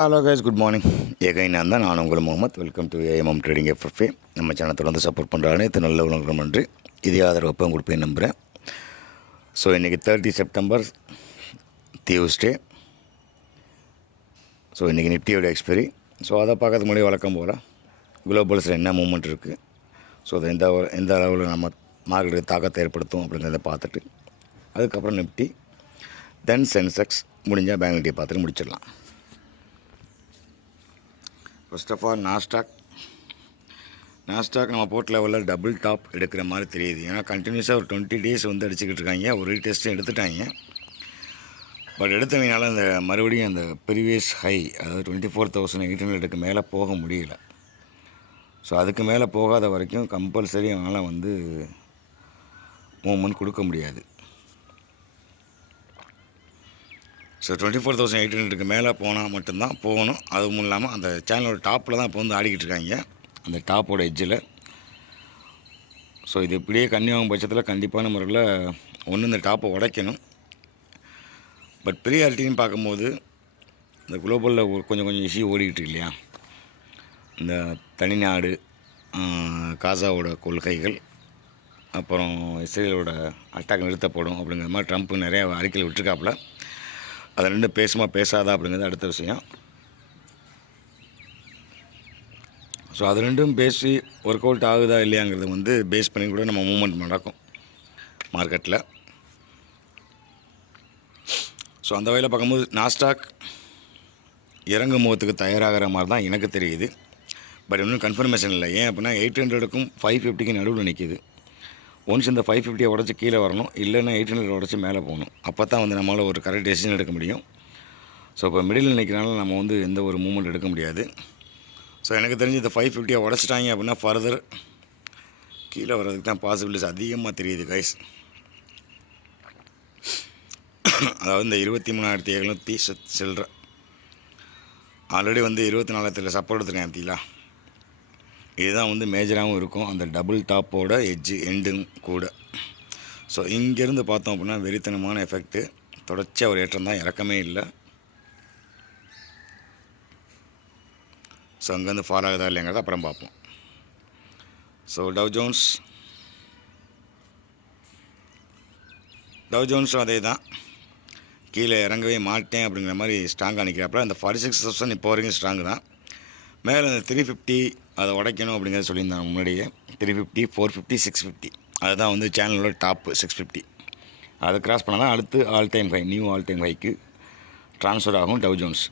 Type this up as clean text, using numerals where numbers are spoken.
Hello guys, good morning. நான் தான் உங்கள் Muhammad. Welcome to AMM trading FFA. நம்ம சேனல் தொடர்ந்து சப்போர்ட் பண்ணுற அனைத்து நல்ல உணவுகளும் நன்றி. இதே ஆதரவு அப்போ கொடுப்பேன் நம்புகிறேன். ஸோ இன்றைக்கி 30 செப்டம்பர் டியூஸ்டே. ஸோ இன்றைக்கி நிஃப்டியோட எக்ஸ்பைரி. ஸோ அதை பார்க்கறதுக்கு முன்னாடி வழக்கம் போல் குளோபல்ஸில் என்ன மூவ்மெண்ட் இருக்குது, ஸோ அது எந்த அளவில் நம்ம மார்க்கெட்டுக்கு தாக்கத்தை ஏற்படுத்தும் அப்படிங்கிறத பார்த்துட்டு அதுக்கப்புறம் நிஃப்டி, தென் சென்செக்ஸ், முடிஞ்சால் பேங்க் நிஃப்டியை பார்த்துட்டு முடிச்சிடலாம். ஃபர்ஸ்ட் ஆஃப் ஆல் நாஸ்டாக் நம்ம போர்ட் லெவலில் டபுள் டாப் எடுக்கிற மாதிரி தெரியுது. ஏன்னா கண்டினியூஸாக ஒரு 20 டேஸ் வந்து அடிச்சுக்கிட்டு இருக்காங்க. ஒரு டெஸ்ட்டும் எடுத்துட்டாங்க. பட் எடுத்தவங்கனால அந்த மறுபடியும் அந்த ப்ரீவியஸ் ஹை, அதாவது 24,800க்கு மேலே போக முடியல. ஸோ அதுக்கு மேலே போகாத வரைக்கும் கம்பல்சரி அவனால் வந்து மூவ்மெண்ட் கொடுக்க முடியாது. ஸோ 24,800க்கு மேலே போனால் மட்டும்தான் போகணும். அதுவும் இல்லாமல் அந்த சேனலோட டாப்பில் தான் இப்போ வந்து ஆடிக்கிட்டு இருக்காங்க, அந்த டாப்போட எட்ஜில். ஸோ இது இப்படியே கன்னியாகும் பட்சத்தில் கண்டிப்பான முறையில் ஒன்று இந்த டாப்பை உடைக்கணும். பட் ப்ரியாரிட்டின்னு பார்க்கும்போது இந்த குளோபலில் கொஞ்சம் இஷ்யூ ஓடிக்கிட்டு இல்லையா, இந்த தனிநாடு, காசாவோட கொள்கைகள், அப்புறம் இஸ்ரேலோட அட்டாக் நிறுத்தப்படும் அப்படிங்கிற மாதிரி ட்ரம்ப் நிறையா அறிக்கையில் விட்டுருக்காப்புல. அது ரெண்டும் பேசுமா பேசாதா அப்படிங்கிறது அடுத்த விஷயம். ஸோ அது ரெண்டும் பேசி ஒர்க் அவுட் ஆகுதா இல்லையாங்கிறது வந்து பேஸ் பண்ணி கூட நம்ம மூவ்மெண்ட் நடக்கும் மார்க்கெட்டில். ஸோ அந்த வகையில் பார்க்கும்போது நாஸ்டாக் இறங்கும் முகத்துக்கு தயாராகிற மாதிரி தான் எனக்கு தெரியுது. பட் இன்னும் கன்ஃபர்மேஷன் இல்லை. ஏன் அப்படின்னா 800க்கும் 550க்கும் நடுவில் நிற்கிது. ஒன்ஸ் இந்த 550 உடச்சி கீழே வரணும், இல்லைன்னா 800 உடச்சி மேலே போகணும். அப்போ தான் வந்து நம்மளால் ஒரு கரெக்ட் டெசிஷன் எடுக்க முடியும். ஸோ இப்போ மிடில் நிற்கிறனால நம்ம வந்து எந்த ஒரு மூவ்மெண்ட் எடுக்க முடியாது. ஸோ எனக்கு தெரிஞ்சு இந்த 550 உடச்சிட்டாங்க அப்படின்னா ஃபர்தர் கீழே வர்றதுக்கு தான் பாசிபிலிட்டிஸ் அதிகமாக தெரியுது கைஸ். அதாவது இந்த 23,700 சில்லற ஆல்ரெடி வந்து 24,000 சப்போர்ட் எடுத்துருக்கேன் பார்த்தீங்களா. இதுதான் வந்து மேஜராகவும் இருக்கும், அந்த டபுள் டாப்போட எட்ஜு எண்டும் கூட. ஸோ இங்கேருந்து பார்த்தோம் அப்படின்னா வெறித்தனமான எஃபெக்ட்டு, தொடர்ச்சியாக ஒரு ஏற்றம் தான், இறக்கமே இல்லை. ஸோ அங்கேருந்து ஃபால் ஆகுதா இல்லைங்கிறத அப்புறம் பார்ப்போம். ஸோ டவ் ஜோன்ஸும் அதே தான், கீழே இறங்கவே மாட்டேன் அப்படிங்கிற மாதிரி ஸ்ட்ராங்காக நிற்கிறாப்புல. அந்த 46,000 இப்போ வரைக்கும் ஸ்ட்ராங்கு தான். மேலே இந்த 350 அதை உடைக்கணும் அப்படிங்கிறத சொல்லியிருந்தாங்க முன்னாடியே. 350, 450, 650 அதுதான் வந்து சேனலோட டாப்பு. 650 அதை கிராஸ் பண்ணால் தான் அடுத்து all time high, new all time haiku transfer ஆகும் டவ் ஜோன்ஸ்.